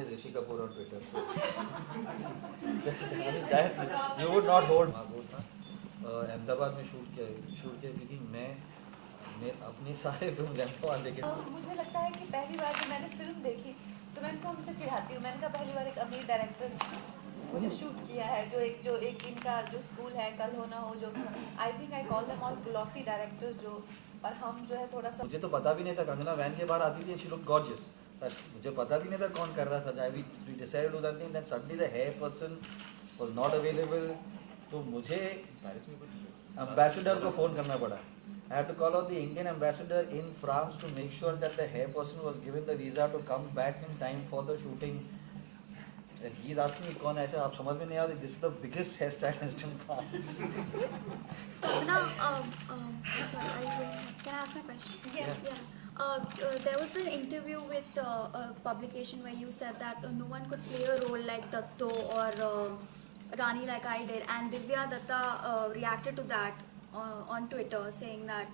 is Rishi Kapoor on Twitter. So that you would not hold. वो था अहमदाबाद में शूट किया क्योंकि मैं अपने सारे फिल्म अहमदाबाद लेके। मुझे लगता है कि पहली बार जब मैंने फिल्म देखी तो मैं इनको हमेशा चिढ़ाती हूँ। मैंने कहा पहली बार एक अमीर डायरेक्टर वो जो शूट किया है, जो एक इनका जो स्कूल है कल हो ना हो, जो I think I call them all glossy directors, जो और हम जो है थोड़ा सा। मुझे तो पता भी नहीं था कंगना वैन के बाहर आती थी, शी लुक्ड गॉर्जियस, मुझे पता भी नहीं था कौन कर रहा था। We decided to that thing, then suddenly the hair person was not available, तो मुझे एम्बेसडर को फोन करना पड़ा। I had to call out the Indian ambassador in France to make sure that the hair person was given the visa to come back in time for the shooting. And he's asking me, कौन ऐसा आप समझ में नहीं आ रही? This is the biggest hairstylist in France. Now, sorry, can I ask my question? Yes. Yeah. There was an interview with a publication where you said that no one could play a role like Datto or Rani like I did, and Divya Datta reacted to that on Twitter, saying that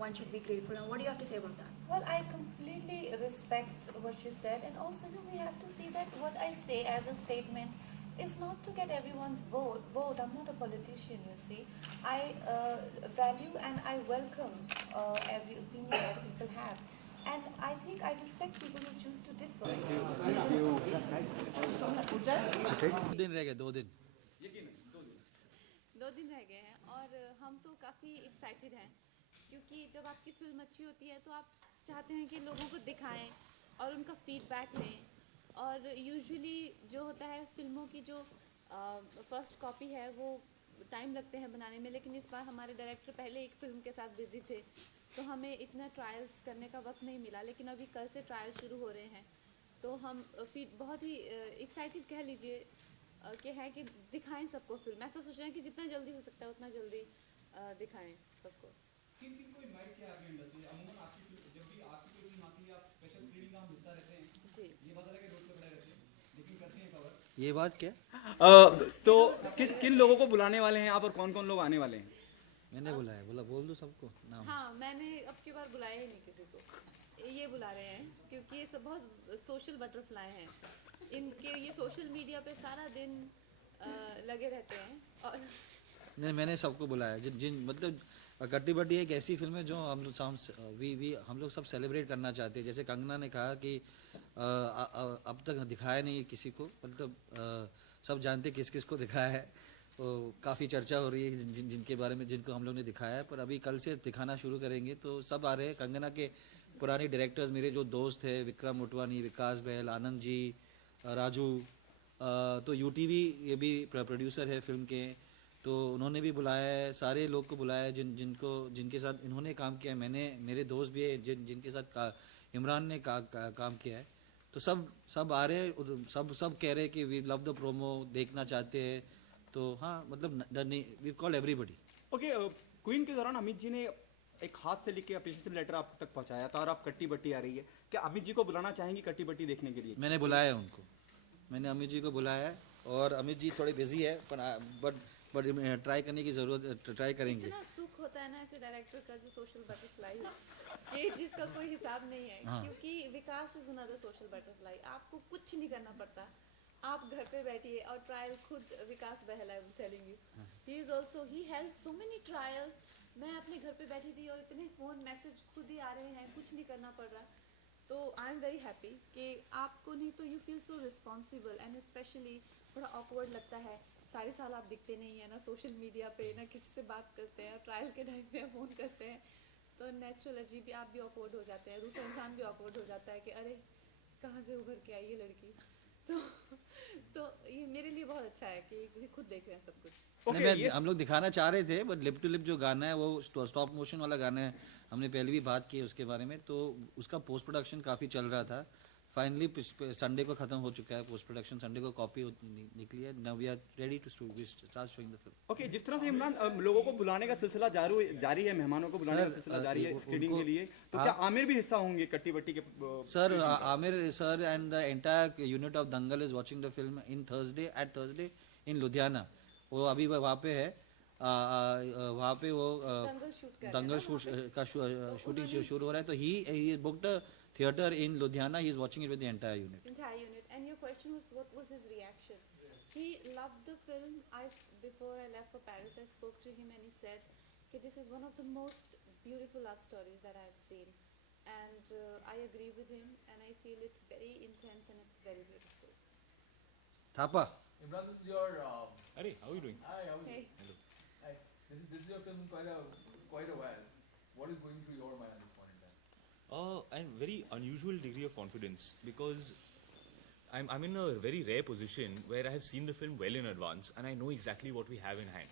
one should be grateful. And what do you have to say about that? Well, I completely respect what she said, and also we have to see that what I say as a statement is not to get everyone's vote. I'm not a politician, you see. I value and I welcome every opinion that people have, and I think I respect people who choose to differ. दिन रह गए, 2 दिन। 2 दिन रह गए हैं और हम तो काफ़ी एक्साइटेड हैं, क्योंकि जब आपकी फिल्म अच्छी होती है तो आप चाहते हैं कि लोगों को दिखाएं और उनका फीडबैक लें। और यूजुअली जो होता है फिल्मों की जो फर्स्ट कॉपी है वो टाइम लगते हैं बनाने में, लेकिन इस बार हमारे डायरेक्टर पहले एक फिल्म के साथ बिजी थे तो हमें इतना ट्रायल्स करने का वक्त नहीं मिला, लेकिन अभी कल से ट्रायल शुरू हो रहे हैं तो हम बहुत ही एक्साइटेड कह लीजिए कि है कि दिखाएं सबको फिल्म। ऐसा सोच रहे हैं कि जितना जल्दी हो सकता है उतना जल्दी दिखाएं सबको। किन को इनवाइट किया आपने इंडस्ट्री? अमूमन आपकी जब भी आपकी कोई फिल्म आती है आप स्पेशल स्क्रीनिंग का हम हिस्सा रहते हैं जी। ये पता लगे रोड पे खड़े रहते हैं लेकिन करते हैं कवर। ये बात क्या? तो किन लोगों को बुलाने वाले हैं आप और कौन कौन लोग आने वाले हैं? मैंने बुलाया, बोल दो सबको नाम। हाँ, मैंने अब की बार बुलाया ही नहीं किसी को, ये बुला रहे हैं क्योंकि ये सब बहुत सोशल बटरफ्लाई हैं। इनके ये सोशल मीडिया पे सारा दिन लगे रहते हैं और नहीं, मैंने सबको बुलाया जिन मतलब कट्टी बट्टी एक ऐसी फिल्म है जो हम लोग सब सेलिब्रेट करना चाहते हैं। जैसे कंगना ने कहा कि अब तक दिखाया नहीं किसी को, मतलब सब जानते किस किस को दिखाया है, तो काफ़ी चर्चा हो रही है जिनके बारे में जिनको हम लोग ने दिखाया है, पर अभी कल से दिखाना शुरू करेंगे तो सब आ रहे हैं। कंगना के पुराने डायरेक्टर्स मेरे जो दोस्त हैं, विक्रम मोटवानी, विकास बहल, आनंद जी, राजू, तो यूटीवी ये भी प्रोड्यूसर है फिल्म के, तो उन्होंने भी बुलाया है। सारे लोग को बुलाया है जिनके साथ इन्होंने काम किया है। मेरे दोस्त भी है जिनके साथ इमरान ने काम किया है, तो सब आ रहे हैं, सब कह रहे हैं कि वी लव द प्रोमो, देखना चाहते हैं। तो हाँ, मतलब we call everybody. Okay, Queen के दौरान अमित जी ने एक हाथ से लिख के अप्रिशिएशन लेटर आप तक पहुंचाया था और आप कट्टी बट्टी आ रही है, क्या अमित जी को बुलाना चाहेंगे कट्टी बट्टी देखने के लिए? मैंने बुलाया है उनको, मैंने अमित जी को बुलाया है और अमित जी थोड़े बिजी है, बट ट्राई करने की जरूरत, ट्राई करेंगे। इतना सुख होता है ना ऐसे डायरेक्टर का जो सोशल बटरफ्लाई है, ये जिसका कोई हिसाब नहीं है। हाँ। क्योंकि विकास इज अनदर सोशल बटरफ्लाई, आपको कुछ नहीं करना पड़ता, आप घर पे बैठिए और ट्रायल खुद Vikas Bahl, I am telling you, he is also, he held so many trials. मैं अपने घर पे बैठी थी और इतने फोन मैसेज खुद ही आ रहे हैं, कुछ नहीं करना पड़ रहा। तो आई एम वेरी हैप्पी कि आपको नहीं तो you feel so responsible, and specially थोड़ा ऑकवर्ड लगता है, सारे साल आप दिखते नहीं है ना सोशल मीडिया पे, ना किसी से बात करते हैं, ट्रायल के टाइम पे फ़ोन करते हैं, तो नेचुरल अजीब आप भी ऑकवर्ड हो जाते हैं, दूसरा इंसान भी ऑकवर्ड हो जाता है कि अरे कहाँ से उभर के आई ये लड़की। तो ये मेरे लिए बहुत अच्छा है कि खुद देख रहे हैं सब कुछ। हम लोग दिखाना चाह रहे थे, बट लिप टू लिप जो गाना है वो स्टॉप मोशन वाला गाना है, हमने पहले भी बात की है उसके बारे में, तो उसका पोस्ट प्रोडक्शन काफ़ी चल रहा था। फाइनली संडे को खत्म हो चुका है पोस्ट प्रोडक्शन, संडे को कॉपी निकली है। Now we are ready to start showing the film. Okay, जिस तरह से इमरान लोगों को बुलाने का सिलसिला जारी है, मेहमानों को बुलाने का सिलसिला जारी है स्क्रीनिंग के लिए, तो क्या आमिर भी हिस्सा होंगे कट्टी बट्टी के? Sir, Aamir sir and the entire unit of Dangal is watching the film in Thursday in Ludhiana. वो अभी वहाँ पे है, दंगल शूट का शूटिंग शुरू हो रहा है, तो he book the theater in Ludhiana, he is watching it with the entire unit. Entire unit. And your question was, what was his reaction? He loved the film. Before I left for Paris, I spoke to him and he said, okay, this is one of the most beautiful love stories that I've seen. And I agree with him, and I feel it's very intense and it's very beautiful. Thapa. Imran, this is your. Hey, how are you doing? Hi, how are Hey. you? Hi. This is your film in quite a while. What is going through your mind at this point in time? And very unusual degree of confidence because I'm in a very rare position where I have seen the film well in advance and I know exactly what we have in hand.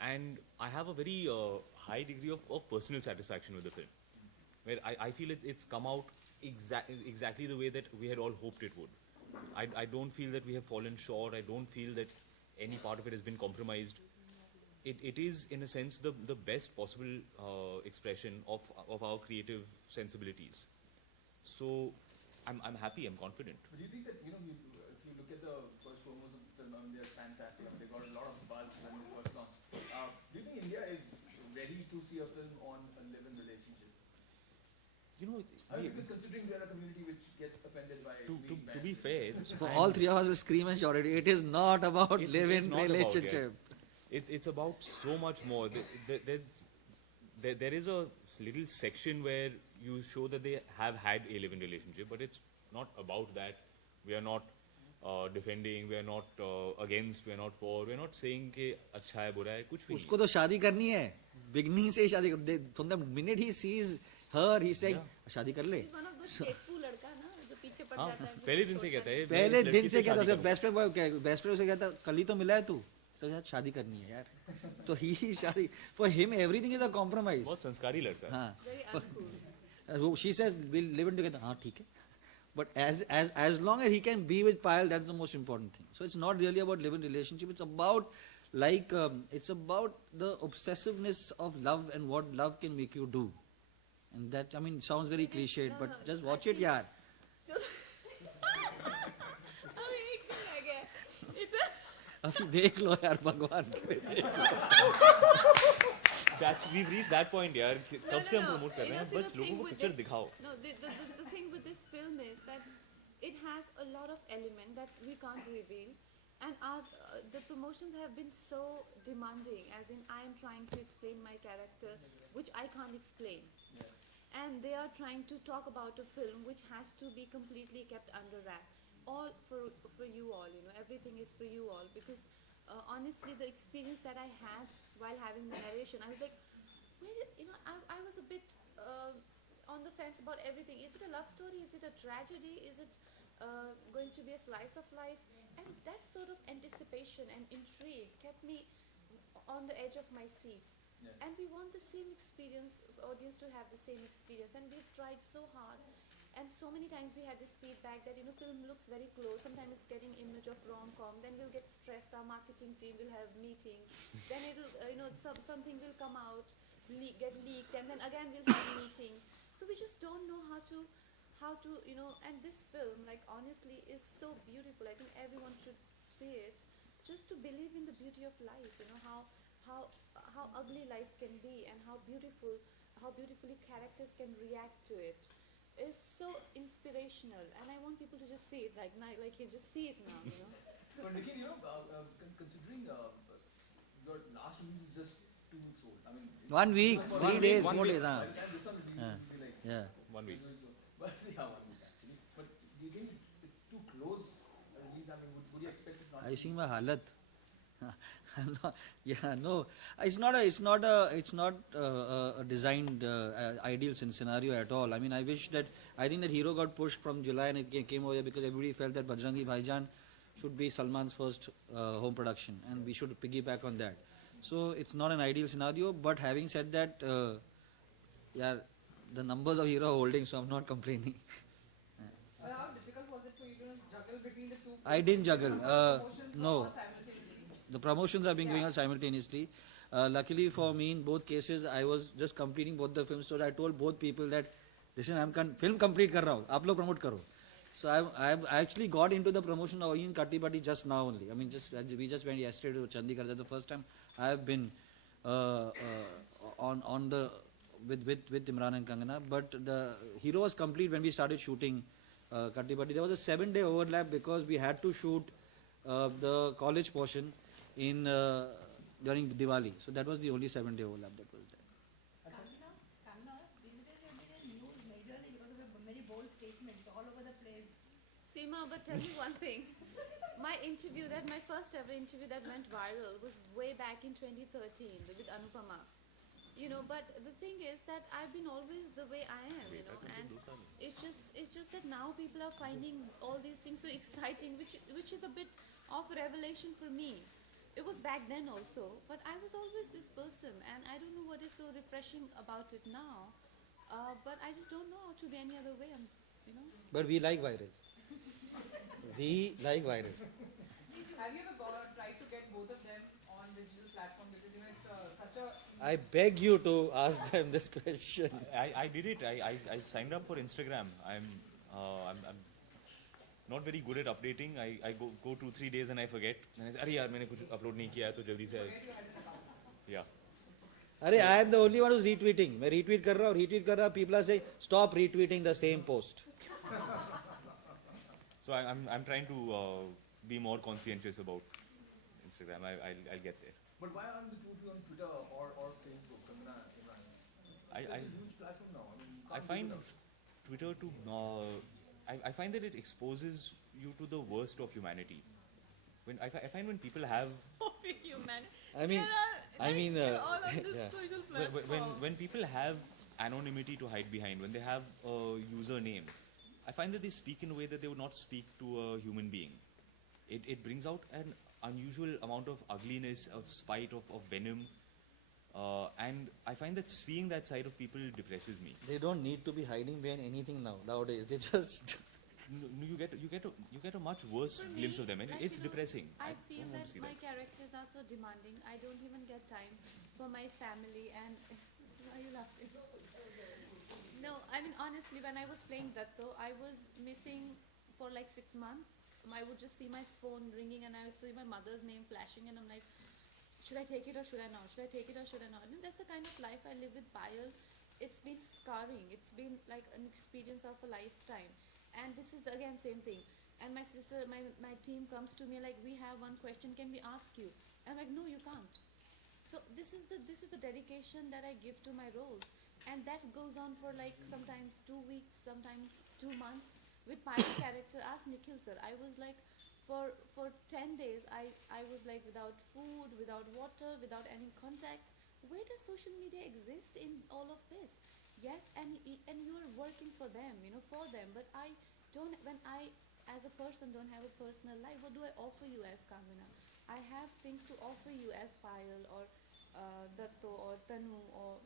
And I have a very high degree of personal satisfaction with the film, where I feel it's come out exactly the way that we had all hoped it would. I don't feel that we have fallen short. I don't feel that any part of it has been compromised. It is, in a sense, the best possible expression of our creative sensibilities. So I'm happy, I'm confident. But do you think that, if you look at the first promos of the film, I mean, they're fantastic. I mean, they got a lot of buzz when they first launched. Do you think India is ready to see a film on a live-in relationship? You know, I mean, because considering we are a community which gets offended by to be fair, For all three of us will scream and shout it. It is not about It's live-in not about, relationship. it's about so much more. There is a little section where you show that they have had a live-in relationship, but it's not about that. We are not defending, we are not against, we are not for, we are not saying कि अच्छा है बुरा है कुछ भी नहीं. उसको तो शादी करनी है. Beginning से ही शादी कर. From the minute he sees her, he's saying, शादी कर ले. He's one of those शेपू लड़का ना जो पीछे पड़ हाँ, जाता है. पहले दिन से कहता है. पहले मैं इस दिन लड़की से कहता शादी है करूंगा. बेस्ट फ्रेंड से कहता कल ही तो मिला है तू तो यार शादी करनी है यार तो ही शादी for him everything is a compromise. बहुत संस्कारी लड़का है. हाँ. Very uncool. She says we'll live in together. हाँ ठीक है. But as long as he can be with Payal, that's the most important thing. So it's not really about live-in relationship. It's about it's about the obsessiveness of love and what love can make you do. And that, I mean, sounds very cliched, No, but no, just I watch it, think- yaar. अभी एक दिन रह गया है. इतना अभी देख लो यार भगवान के लिए. We've reached that point यार. कब से हम no. promote कर रहे हैं? You know, बस see, the लोगों thing को with picture this- दिखाओ. No, the thing with this film is that it has a lot of element that we can't reveal, and the promotions have been so demanding. As in, I am trying to explain my character, which I can't explain, and they are trying to talk about a film which has to be completely kept under wrap. All for you all, everything is for you all because. Honestly, the experience that I had while having the narration, I was like, I was a bit on the fence about everything. Is it a love story? Is it a tragedy? Is it going to be a slice of life? And that sort of anticipation and intrigue kept me on the edge of my seat. Yeah. And we want the same experience, audience to have the same experience. And we've tried so hard. And so many times we had this feedback that, film looks very close. Sometimes it's getting image of rom-com. Then we'll get stressed. Our marketing team will have meetings. Then it'll, something will come out, get leaked. And then again we'll have meetings. So we just don't know how to, and this film, honestly, is so beautiful. I think everyone should see it just to believe in the beauty of life, how ugly life can be and how beautifully characters can react to it. Is so inspirational, and I want people to just see it like you just see it now. But Nikhil, considering your last release is just 2 weeks old. I mean, 1 week, 3 days, 4 days. by हाँ. the time this one releases, Yeah. it will be like Yeah. 1 week. 2 weeks old. But yeah, 1 week actually. But do you think it's too close a release? I mean, would you expect it not? Are you seeing my halat? I'm not. Yeah, no. It's not a designed ideal scenario at all. I mean, I think that Hero got pushed from July and it came over here because everybody felt that Bajrangi Bhaijaan should be Salman's first home production, and we should piggyback on that. So it's not an ideal scenario. But having said that, yeah, the numbers of Hero are holding, so I'm not complaining. But how difficult was it for you to juggle between the two? I didn't juggle. Promotions No. or simultaneously? The promotions are being going on simultaneously. Luckily for me, in both cases, I was just completing both the films. So I told both people that, listen, I'm film complete kar raha hu. Aap log promote karo. So I actually got into the promotion of in Katti Batti just now only. I mean, we just went yesterday to Chandigarh. That's the first time I have been on with Imran and Kangana, but the hero was complete when we started shooting Katti Batti. There was a 7-day overlap because we had to shoot the college portion in during Diwali. So that was the only 7-day overlap that was there. Kangana, these days have been in news majorly because of the very bold statements all over the place. Seema, but tell me one thing. My first ever interview that went viral was way back in 2013 with Anupama. You know, but the thing is that I've been always the way I am, you know, and it's just that now people are finding all these things so exciting, which is a bit of a revelation for me. It was back then also, but I was always this person, and I don't know what is so refreshing about it now. But I just don't know how to be any other way. You know. But we like viral. We like viral. Have you ever tried to get both of them on digital platform because you know it's such a I beg you to ask them this question. I did it. I signed up for Instagram. I'm not very good at updating. I go 2-3 days and I forget. And I say, अरे यार मैंने कुछ upload नहीं किया है तो जल्दी से. Yeah. अरे I am the only one who's retweeting. मैं retweet कर रहा हूँ, retweet कर रहा हूँ. People are saying stop retweeting the same post. So I'm trying to be more conscientious about Instagram. I'll get there. But why aren't the two of you on Twitter or Facebook? Kangana, Imran? It's I a huge platform now. I mean, you I can't find do without. Twitter to I find that it exposes you to the worst of humanity. When I find when people have I mean, all on this yeah. social when, platform. when people have anonymity to hide behind, when they have a username, I find that they speak in a way that they would not speak to a human being. It brings out an unusual amount of ugliness, of spite, of venom, and I find that seeing that side of people depresses me. They don't need to be hiding behind anything nowadays. They just You get a much worse For glimpse me, of them, and like, it's you know, depressing. I feel don't want that to see my that. characters are so demanding. I don't even get time for my family. And why are you laughing? No, I mean honestly, when I was playing Datto, I was missing for like 6 months. I would just see my phone ringing, and I would see my mother's name flashing, and I'm like, should I take it or should I not? Should I take it or should I not? And that's the kind of life I live with Payal. It's been scarring. It's been like an experience of a lifetime. And this is again same thing. And my sister, my team comes to me like, we have one question, can we ask you? And I'm like, no, you can't. So this is the dedication that I give to my roles, and that goes on for like sometimes 2 weeks, sometimes 2 months. With my character, ask Nikhil sir, I was like for 10 days I was like without food, without water, without any contact. Where does social media exist in all of this? Yes, and you are working for them, you know, for them. But I don't. When I, as a person, don't have a personal life, what do I offer you as Kangana? I have things to offer you as Payal or Datto or Tanu or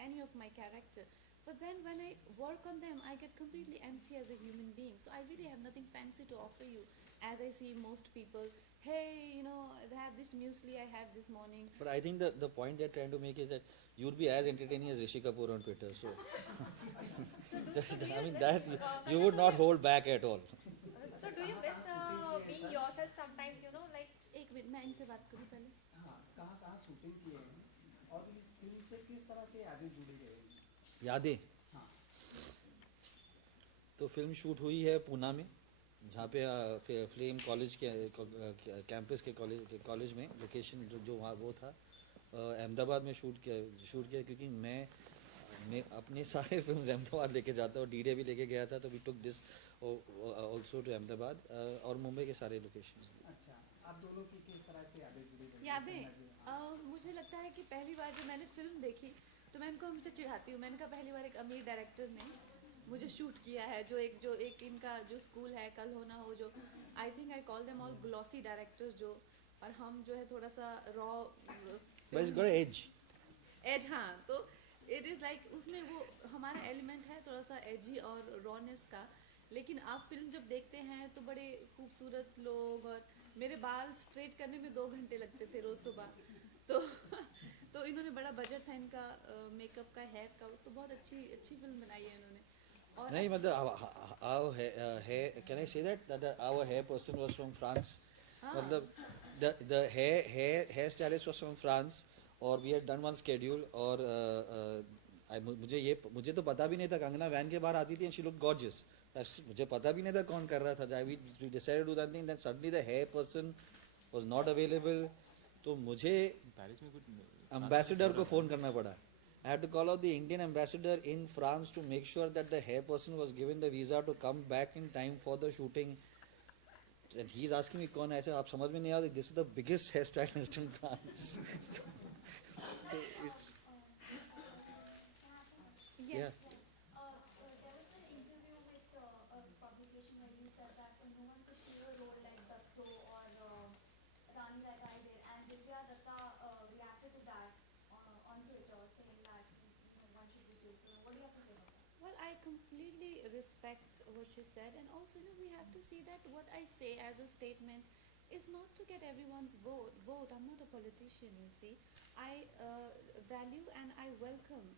any of my character. But then when I work on them, I get completely empty as a human being. So I really have nothing fancy to offer you. As I see most people, hey, you know, I have this muesli I had this morning. But I think the point they're trying to make is that you'd be as entertaining as Rishi Kapoor on Twitter. So, I mean that you would not hold back at all. So do you miss being yourself sometimes, you know, like एक मिनट मैं इनसे बात करूं पहले. हाँ, कहाँ शूटिंग किए हैं और इस फिल्म से किस तरह से यादें जुड़ी रहेंगी? यादें हाँ, तो फिल्म शूट हुई है पूना में, जहाँ पे फ्लेम कॉलेज के कैंपस के कॉलेज में लोकेशन जो वहाँ वो था. अहमदाबाद में शूट किया क्योंकि मैं अपने सारे फिल्म्स अहमदाबाद लेके जाता हूँ. डी-डे भी लेके गया था, तो we took this also to Ahmedabad और मुंबई के सारे लोकेशन. अच्छा, आप दोनों की किस तरह से यादें जुड़ी रहेंगी? यादें मुझे लगता है कि पहली बार जब मैंने फिल्म देखी तो मैं इनको हमेशा चिढ़ाती हूँ. मैंने कहा पहली बार एक अमीर डायरेक्टर ने मुझे शूट किया है, जो एक इनका जो स्कूल है कल हो ना हो, जो I think I call them all glossy directors, जो और हम जो है थोड़ा सा रॉ एज. हाँ, तो इट इज़ लाइक उसमें वो हमारा एलिमेंट है थोड़ा सा एजी और रॉनेस का. लेकिन आप फिल्म जब देखते हैं तो बड़े खूबसूरत लोग, और मेरे बाल स्ट्रेट करने में 2 घंटे लगते थे रोज़ सुबह. तो इन्होंने बड़ा बजट था इनका मेकअप का, हेयर का, तो बहुत अच्छी फिल्म बनाई है इन्होंने. और नहीं मतलब our hair, can I say that our hair person was from France? मतलब the hair stylist was from France, or we had done one schedule, or मुझे तो पता भी नहीं था कंगना वैन के बाहर आती थी एंड शी लुक गॉर्जियस. मुझे पता भी नहीं था कौन कर रहा था. We decided to that thing that suddenly the hair person was not available. तो मुझे पेरिस में कुछ एम्बेसडर को फोन करना पड़ा. I had to call out the Indian ambassador in France to make sure that the hair person was given the visa to come back in time for the shooting. And he's asking me, "कौन है?" I said, "आप समझ में नहीं आ रही. This is the biggest hairstylist in France." So it's, Yes. There was an interview with a publication where you said that no one could play a role like Datto or Rani like I did, and Divya Datta reacted to that on Twitter, saying that one should be truthful. What do you have to say about that? Well, I completely respect what she said, and also, we have to see that what I say as a statement is not to get everyone's vote. I'm not a politician, you see. I value and I welcome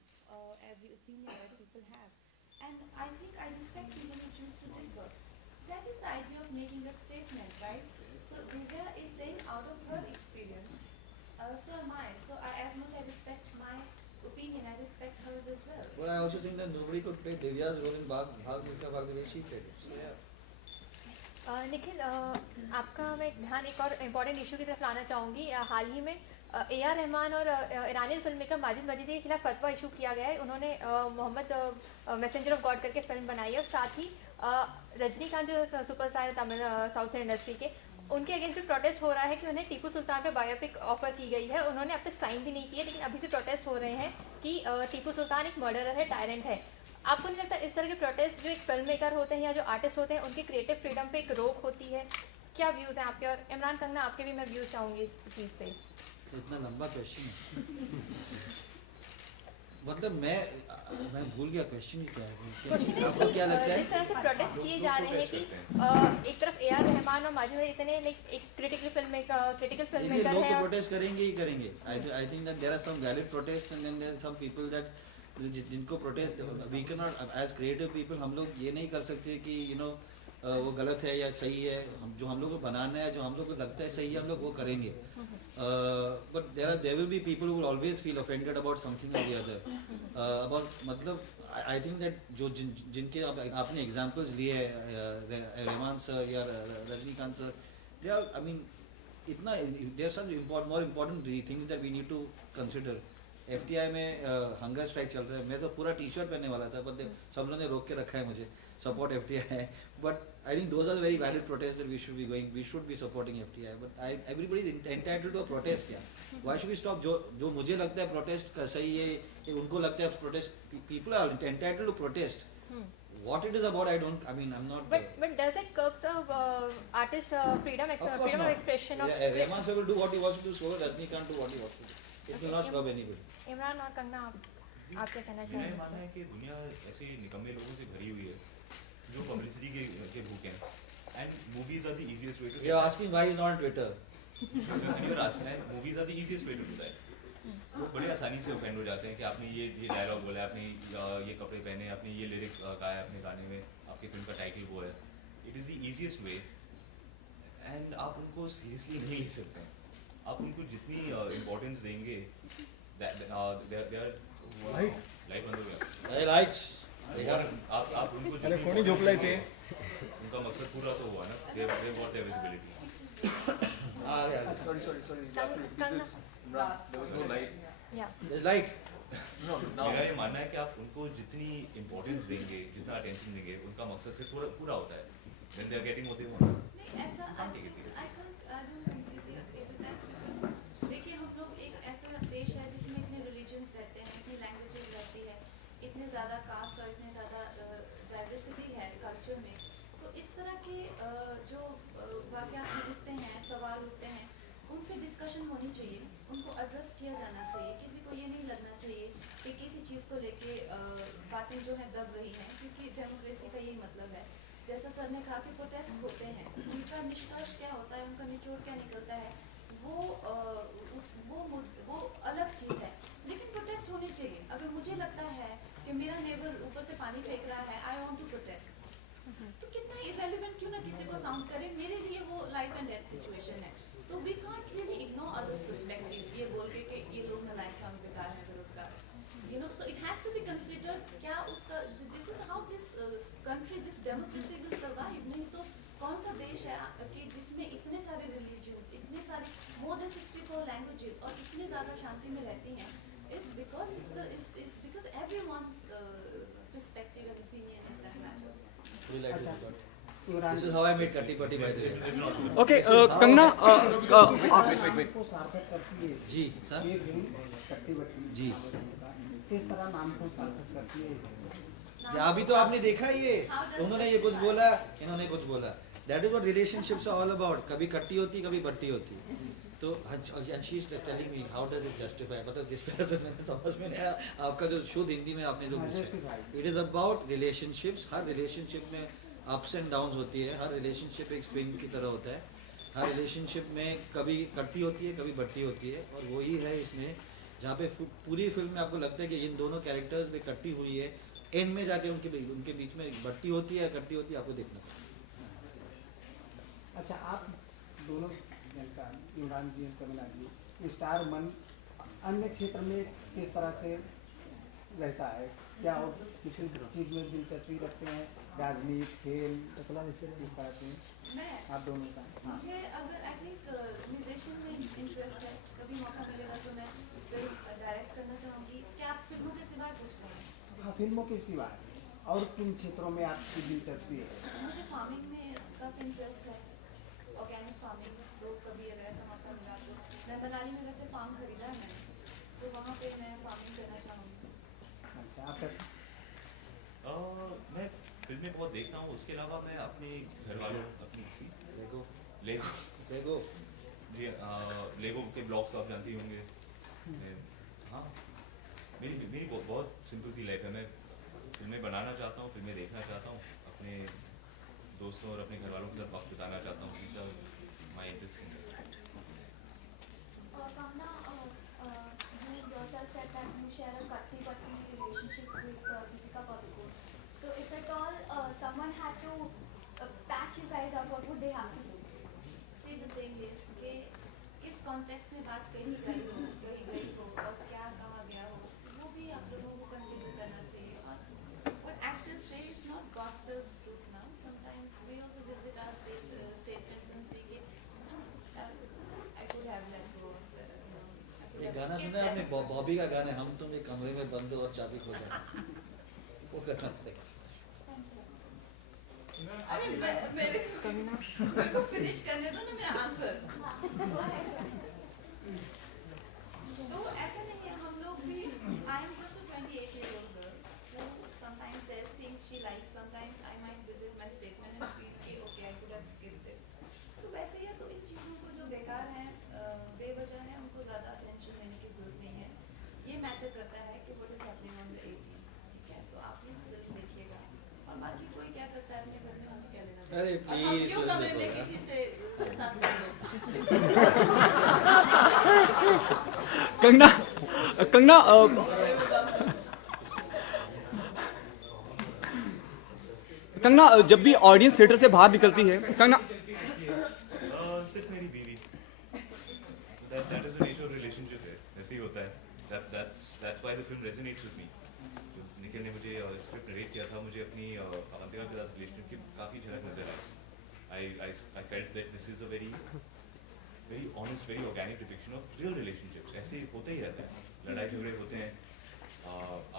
every opinion that people have, and I think I respect people who choose to differ. That is the idea of making a statement, right? So Divya is saying out of her experience. So am I. So as much I respect my opinion, I respect hers as well. but I also think that nobody could play Divya's role in Bhag Milkha Bhag the way she played it. So yeah. Nikhil आपका मैं ध्यान एक और important issue की तरफ लाना चाहूँगी. हाल ही में A.R. रहमान और ईरानी फिल्म मेकर माजिद मजीदी के खिलाफ फतवा इशू किया गया है. उन्होंने मोहम्मद मैसेंजर ऑफ गॉड करके फिल्म बनाई है, और साथ ही रजनीकांत जो सुपरस्टार है तमिल साउथ इंडस्ट्री के, उनके अगेंस्ट भी प्रोटेस्ट हो रहा है कि उन्हें टीपू सुल्तान पे बायोपिक ऑफर की गई है. उन्होंने अब तक साइन भी नहीं की है, लेकिन अभी से प्रोटेस्ट हो रहे हैं कि टीपू सुल्तान एक मर्डरर है, टायरेंट है. आपको नहीं लगता इस तरह के प्रोटेस्ट जो एक फिल्म मेकर होते हैं या जो आर्टिस्ट होते हैं उनकी क्रिएटिव फ्रीडम पे एक रोक होती है? क्या व्यूज़ हैं आपके? और इमरान कंगना आपके भी मैं व्यूज़ चाहूँगी इस चीज़ पे. इतना लंबा क्वेश्चन है. मतलब मैं भूल गया क्वेश्चन क्या है. आपको क्या लगता जिस तरह है? से प्रोटेस्ट किए जा रहे हैं कि एक तरफ A.R. रहमान और माजिद मजीद इतने एक क्रिटिकल फिल्म मेकर लोग तो है. प्रोटेस्ट करेंगे ही करेंगे. I think that there are some valid protest and then there are some people that जिनको protest we can not as creative people हम लोग ये नहीं कर सकते कि वो गलत है या सही है. हम लोग को बनाना है, जो हम लोग को लगता है सही है, हम लोग वो करेंगे. But there will be people who will always feel offended about something और द अदर. अबाउट मतलब आई थिंक दैट जो जिनके आपने एग्जांपल्स लिए रहमान सर या Rajinikanth sir, they are I mean इतना there are some more important things that we need to consider. FTI में hunger strike चल रहा है. मैं तो पूरा टी-शर्ट पहनने वाला था, पर सब लोगों ने रोक के रखा है मुझे. Support FTI. But I think those are the very valid protests that we should be going. We should be supporting FTI. But everybody is entitled to a protest. Yeah. Why should we stop? जो मुझे लगता है protest का सही है, उनको लगता है protest. People are entitled to protest. What it is about, I don't. I mean, I'm not. But does it curbs artist freedom of expression of? Rahman sir will do what he wants to do. So Rajnikant do what he wants to do. It will not curb anybody. Imran और कंगना आप क्या कहना मेरा ये चाहेंगे? मानना है कि दुनिया ऐसे निकम्मे लोगों से भरी हुई है जो पब्लिसिटी के भूखे हैं. And movies are the easiest way to. You are asking why he's not on Twitter. Movies are the easiest way to do that. लोग बड़े आसानी से ऑफेंड हो जाते हैं कि आपने ये डायलॉग बोला है, आपने ये कपड़े पहने, आपने ये लिरिक्स गाया अपने गाने में, आपकी फिल्म का टाइटल वो है. It is the easiest way and आप उनको सीरियसली नहीं ले सकते. आप उनको जितनी इम्पोर्टेंस देंगे लाइट बंद हो गया. Hey, lights. आप उनको जितनी उनका मकसद पूरा तो हुआ ना. they got their visibility. Kangana There was no light. या There's light. No, now. मेरा ये मानना है कि आप उनको जितनी इम्पोर्टेंस देंगे, जितना अटेंशन देंगे, उनका मकसद फिर पूरा होता है. When they are getting what they want. नहीं ऐसा I Take it seriously. don't completely agree with that because देखिए हम लोग एक ऐसा देश है जिसमें इतने रिलीजन्स रहते हैं, इतनी लैंग्वेजेस रहती है, इतने ज़्यादा कास्ट और इतने ज़्यादा डाइवर्सिटी है कल्चर में. तो इस तरह के जो वाक़यात उठते हैं, सवाल उठते हैं, उन पर डिस्कशन होनी चाहिए, उनको एड्रेस किया जाना चाहिए. किसी को ये नहीं लगना चाहिए कि किसी चीज़ को लेके बातें जो है दब रही हैं, क्योंकि डेमोक्रेसी का यही मतलब है. जैसा सर ने कहा कि प्रोटेस्ट होते हैं, उनका निष्कर्ष क्या होता है, उनका निचोड़ क्या निकलता है, वो अलग चीज़ है. लेकिन प्रोटेस्ट होनी चाहिए. अगर मुझे लगता है कि मेरा नेबर ऊपर से पानी फेंक रहा है, आई वांट टू प्रोटेस्ट, तो कितना इरेलेवेंट क्यों ना किसी को साउंड करे, मेरे लिए वो लाइफ एंड डेथ सिचुएशन है. तो we can't really ignore others perspective ये बोल के कि ये लोग नालायक हैं, बेकार हैं, बेरोजगार. So it has to be 164 लैंग्वेजेस और इतने ज़्यादा शांति में रहती हैं is because it's because everyone's perspective and opinion is that matters. This is how I made Katti Batti by the way. Okay Kangana को सार्थक करती है जी सर ये फिल्म कट्टी बट्टी जी किस तरह नाम को सार्थक करती है? अभी तो आपने देखा ये उन्होंने ये कुछ बोला इन्होंने कुछ बोला that is what relationships are all about कभी कट्टी होती कभी बट्टी होती तो she is telling me how does it justify मतलब जिस तरह से मैंने समझ में नहीं आया आपका जो शुद्ध हिंदी में आपने जो पूछा इट इज अबाउट रिलेशनशिप्स हर रिलेशनशिप में अप्स एंड डाउन्स होती है हर रिलेशनशिप एक स्विंग की तरह होता है हर रिलेशनशिप में कभी कट्टी होती है कभी बट्टी होती है और वही है इसमें जहाँ पे पूरी फिल्म में आपको लगता है कि इन दोनों कैरेक्टर्स में कट्टी हुई है एंड में जाके उनके बीच में बट्टी होती है कट्टी होती है आपको देखना। अच्छा आप दोनों जनता इमरान जी कमला जी स्टार मन अन्य क्षेत्र में किस तरह से रहता है क्या और किसी चीज में दिलचस्पी रखते हैं राजनीति खेल किस तरह से मैं आप दोनों का मुझे अगर आई थिंक निर्देशन में इंटरेस्ट है कभी मौका मिलेगा तो मैं फिल्म डायरेक्ट करना चाहूँगी क्या आप फिल्मों के सिवाय पूछ रहे हैं? हाँ फिल्मों के सिवा और किन क्षेत्रों में आपकी दिलचस्पी है? मुझे फार्मिंग में काफ़ी इंटरेस्ट है ऑर्गेनिक फार्मिंग तो कभी अगर ऐसा मौका मिला तो मैं मनाली में वैसे फार्म खरीदा है मैंने तो वहाँ पे मैं फार्मिंग करना चाहूँगी। अच्छा आप कैसे मैं फिल्में बहुत देखता हूँ उसके अलावा मैं अपने घर वालों अपनी लेगो लेगो के ब्लॉग्स आप जानती होंगे हाँ मेरी बहुत सिंपल सी लाइफ है मैं फिल्में बनाना चाहता हूँ फिल्में देखना चाहता हूँ अपने दोस्तों और अपने घर वालों के साथ वक्त बिताना चाहता हूँ these are my interests in life. Kamna, you yourself said that you share a Katti-Batti relationship with Deepika Padukone. So if at all someone had to patch you guys up, what would they have to do? See the thing is कि किस कॉन्टेक्स्ट में बात कही गई हो और क्या कहा गया हो वो भी आप लोगों को कंसीडर करना चाहिए और what actors say is not gospel's truth now. Sometimes we also visit our statements and see कि I could have let go of the, I could ये have गाना skipped सुना है आपने that. बॉबी का गाना है हम तुम एक कमरे में बंद हो और चाबी खो जाए वो करना पड़ेगा। अरे मेरे को फिनिश करने दो ना मेरा आंसर तो ऐसा नहीं है हम लोग भी I am just a 28-year-old girl who sometimes says things she likes sometimes I might visit my statement and feel कि okay I could have skipped it तो वैसे ही तो इन चीज़ों को जो बेकार हैं बेवजह है उनको ज़्यादा अटेंशन देने की जरूरत नहीं है ये मैटर करता है कि what is happening on the 18 ठीक है तो आप प्लीज फिल्म देखिएगा और बाकी कोई क्या करता है अपने घर में उनको क्या लेना अरे अब क्यों प्लीज कमरे में किसी से साथ कर दो कंगना कंगना कंगना जब भी ऑडियंस थिएटर से बाहर निकलती है कंगना सिर्फ मेरी बीवी that is the nature of relationship है ऐसे ही होता है that's why the film resonates with me तो निखिल ने मुझे स्क्रिप्ट नरेट किया था मुझे अपनी अवंतिका के साथ रिलेशनशिप की काफ़ी झलक नजर आई I felt that this is a very honest very organic depiction of real relationships ऐसे होते ही रहते हैं लड़ाई झगड़े होते हैं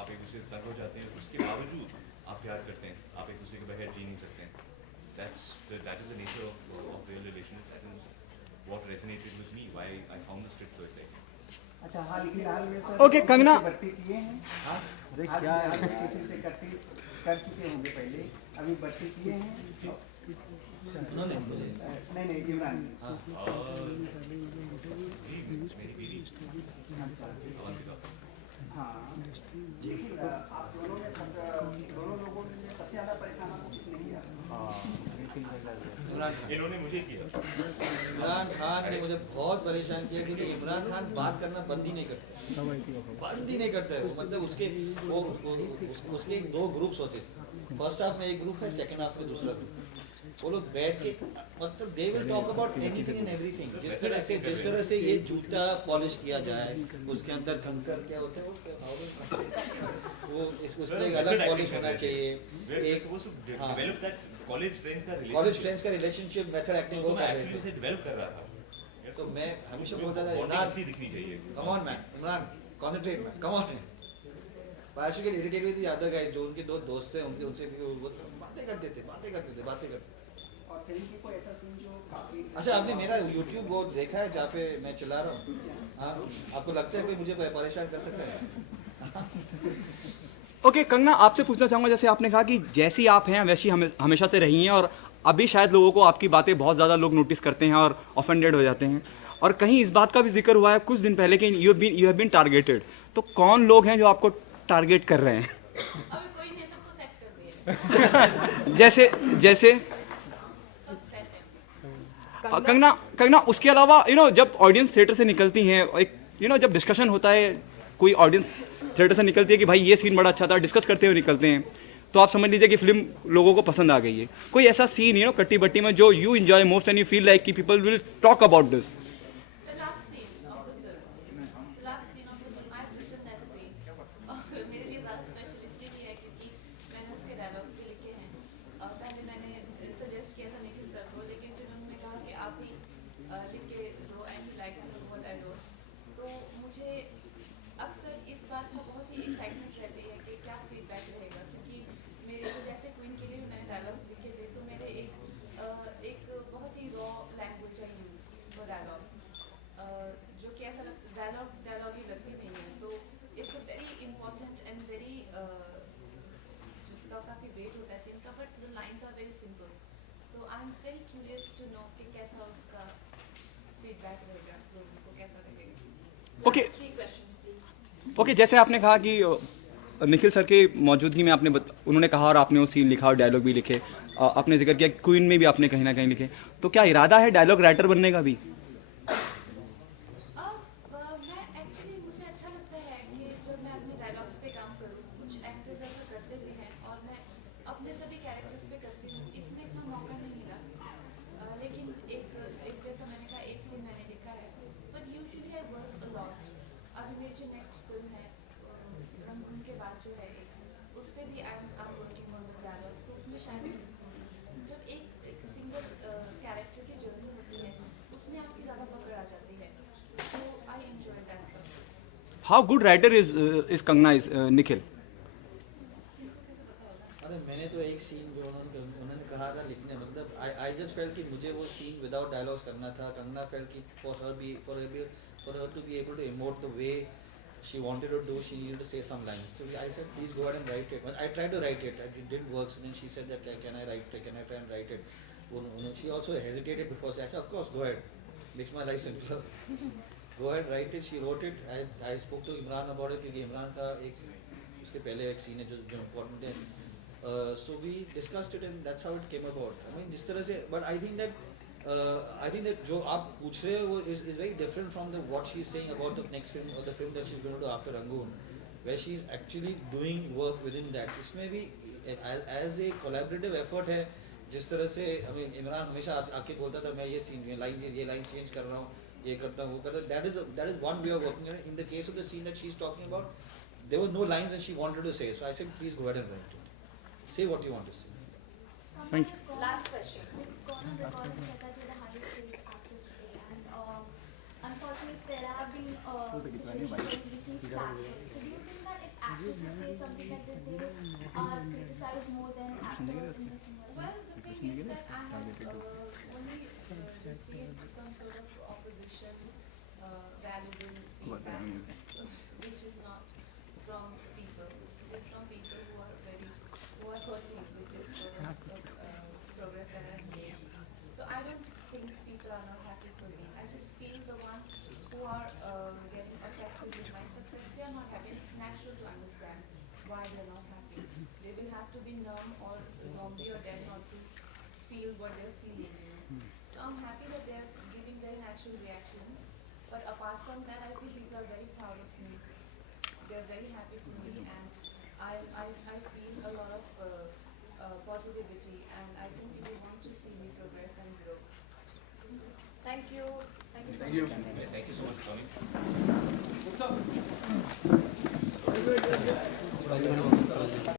आप एक दूसरे से तंग हो जाते हैं उसके बावजूद आप प्यार करते हैं आप एक दूसरे के बगैर जी नहीं सकते हैं that is the nature of real relationships that is what resonated with me why I found the script so exciting अच्छा हाल में सर Okay, कंगना। बट्टी किए हैं हाल में किसी से कट्टी कर चुके होंगे पहले अभी बट्टी किए हैं उन्होंने मुझे नहीं इमरान मेरी बीवी अवंतिका हाँ देखिए आप दोनों में दोनों लोगों में सबसे ज़्यादा परेशान आपको किसने किया? इमरान खान इन्होंने मुझे किया इमरान खान ने मुझे बहुत परेशान किया क्योंकि इमरान खान बात करना बंद ही नहीं करता है वो मतलब उसके दो ग्रुप्स होते थे फर्स्ट हाफ में एक ग्रुप है सेकंड हाफ में दूसरा ग्रुप वो लोग बैठ के मतलब they will talk about anything and everything जिस तरह से ये जूता पॉलिश किया जाए उसके अंदर कंकर क्या होता है वो उसमें एक अलग पॉलिश होना चाहिए कॉलेज फ्रेंड्स का रिलेशनशिप मेथड एक्टिंग तो मैं एक्चुअली उसे डेवलप कर रहा था तो मैं हमेशा बोलता था बॉन्डिंग असली दिखनी चाहिए. Come on man, Imran concentrate man, come on. I should get irritated with the other guys जो उनके दो दोस्त हैं, उनसे भी वो बातें करते थे. और फिल्म की कोई ऐसा सीन जो काफी अच्छा, आपने मेरा YouTube वो देखा है जहाँ पे मैं चला रहा हूँ? हाँ, आपको लगता है कोई मुझे परेशान कर सकता है? ओके कंगना, आपसे पूछना चाहूंगा, जैसे आपने कहा कि जैसी आप हैं वैसी हमेशा से रही हैं, और अभी शायद लोगों को आपकी बातें बहुत ज़्यादा लोग नोटिस करते हैं और ऑफेंडेड हो जाते हैं, और कहीं इस बात का भी जिक्र हुआ है कुछ दिन पहले कि यू हैव बीन टारगेटेड. तो कौन लोग हैं जो आपको टारगेट कर रहे हैं? अभी कोई नहीं, सबको सेट कर दिया. जैसे सब सेट है. कंगना उसके अलावा जब ऑडियंस थिएटर से निकलती हैं, एक जब डिस्कशन होता है, कोई ऑडियंस थिएटर से निकलती है कि भाई ये सीन बड़ा अच्छा था, डिस्कस करते हुए निकलते हैं, तो आप समझ लीजिए कि फिल्म लोगों को पसंद आ गई है. कोई ऐसा सीन कट्टी बट्टी में जो you enjoy most and you feel like कि people will talk about this? The last scene of the film, I've written that scene. मेरे लिए ज़्यादा स्पेशल इसलिए भी है क्योंकि मैंने उसके डायलॉग्स भी लिखे हैं. पहले मैंने सजेस्ट किया था निखिल सर को, लेकिन फिर उन्होंने कहा कि आप ही लिख के दो, and he like what I wrote. तो मुझे अक्सर इस बात का बहुत ही एक्साइटमेंट रहती है कि क्या फीडबैक रहेगा, क्योंकि मेरे को जैसे क्वीन के लिए भी मैंने डायलॉग्स लिखे थे, तो मेरे एक बहुत ही raw language I use for dialogues, जो कि ऐसा डायलॉग ही लगती नहीं है. तो it's a very important and very जिसका काफ़ी वेट होता है सीन का, but the lines are very simple. तो I am very curious to know कि कैसा उसका फीडबैक रहेगा, लोगों को कैसा लगेगा. Okay. 3 questions please. ओके, जैसे आपने कहा कि निखिल सर के मौजूदगी में उन्होंने कहा और आपने वो सीन लिखा और डायलॉग भी लिखे, आपने जिक्र किया क्वीन में भी आपने कहीं ना कहीं लिखे, तो क्या इरादा है डायलॉग राइटर बनने का भी? मैं एक्चुअली मुझे अच्छा लगता है कि जब मैं अपने डायलॉग्स पे काम करूँ, कुछ एक्टर्स ऐसा करते भी हैं और मैं अपने सभी कैरेक्टर्स पे करती हूँ. इसमें इतना मौका नहीं मिला, लेकिन एक जैसा मैंने कहा एक सीन मैंने लिखा है, but usually I work a lot. अभी मेरी जो नेक्स्ट फिल्म है रंगून के बाद जो है, उस पर भी I am working on the dialogue. तो उसमें शायद जब एक सिंगल कैरेक्टर की जर्नी होती है, उसमें आपकी ज़्यादा पकड़ आ जाती है. तो I enjoy that process. How good writer is Kangana इज निखिल? अरे मैंने तो एक सीन जो उन्होंने कहा था लिखने, मतलब आई जस्ट फेल्ट कि मुझे वो सीन विदाउट डायलॉग्स करना था. कंगना फेल्ट कि for her to be able to emote the way she wanted to do, she needed to say some lines. So I said, please go ahead and write it. I tried to write it, it didn't work. So then she said that can I try and write it? She also hesitated before. So I said, of course, go ahead. Makes my life simpler. Go ahead, write it. She wrote it. I spoke to Imran about it क्योंकि इमरान का उसके पहले एक सीन है जो important है. So we discussed it and that's how it came about. I mean जिस तरह से, but I think that जो आप पूछ रहे हो वो is very different from what she's saying about the next film or the film that she's going to do after Rangoon, where she's actually doing work within that. इसमें भी as a collaborative effort है. जिस तरह से इमरान हमेशा आके बोलता था मैं ये लाइन चेंज कर रहा हूँ, ये करता हूँ, वो करता. that is one way of working. In the case of the scene that she's talking about, there were no lines that she wanted to say, so I said please go ahead and write it. Say what you want to say. Thank you. Last question. Conan recording set as the highest paid actress today, and unfortunately there have been situations where we receive flattery. So do you think that if actresses say something like this, they are criticized more than actors in this industry? Well, the thing is that I have only received some sort of opposition, valuable feedback, which is not from people. It is from people who are hurting with this sort of progress that I've made. So I don't think people are not happy for me. I just feel the ones who are getting affected with my success, they are not happy. It's natural to understand why they are not happy. They will have to be numb or zombie or dead not to feel what they're feeling. So I'm happy that they're giving very natural reactions. But apart from that, I feel people are very proud of me. They're very happy for me, and I feel a lot of positivity, and I think people want to see me progress and grow. Thank you. Thank you so much. Yes, thank you so much for coming.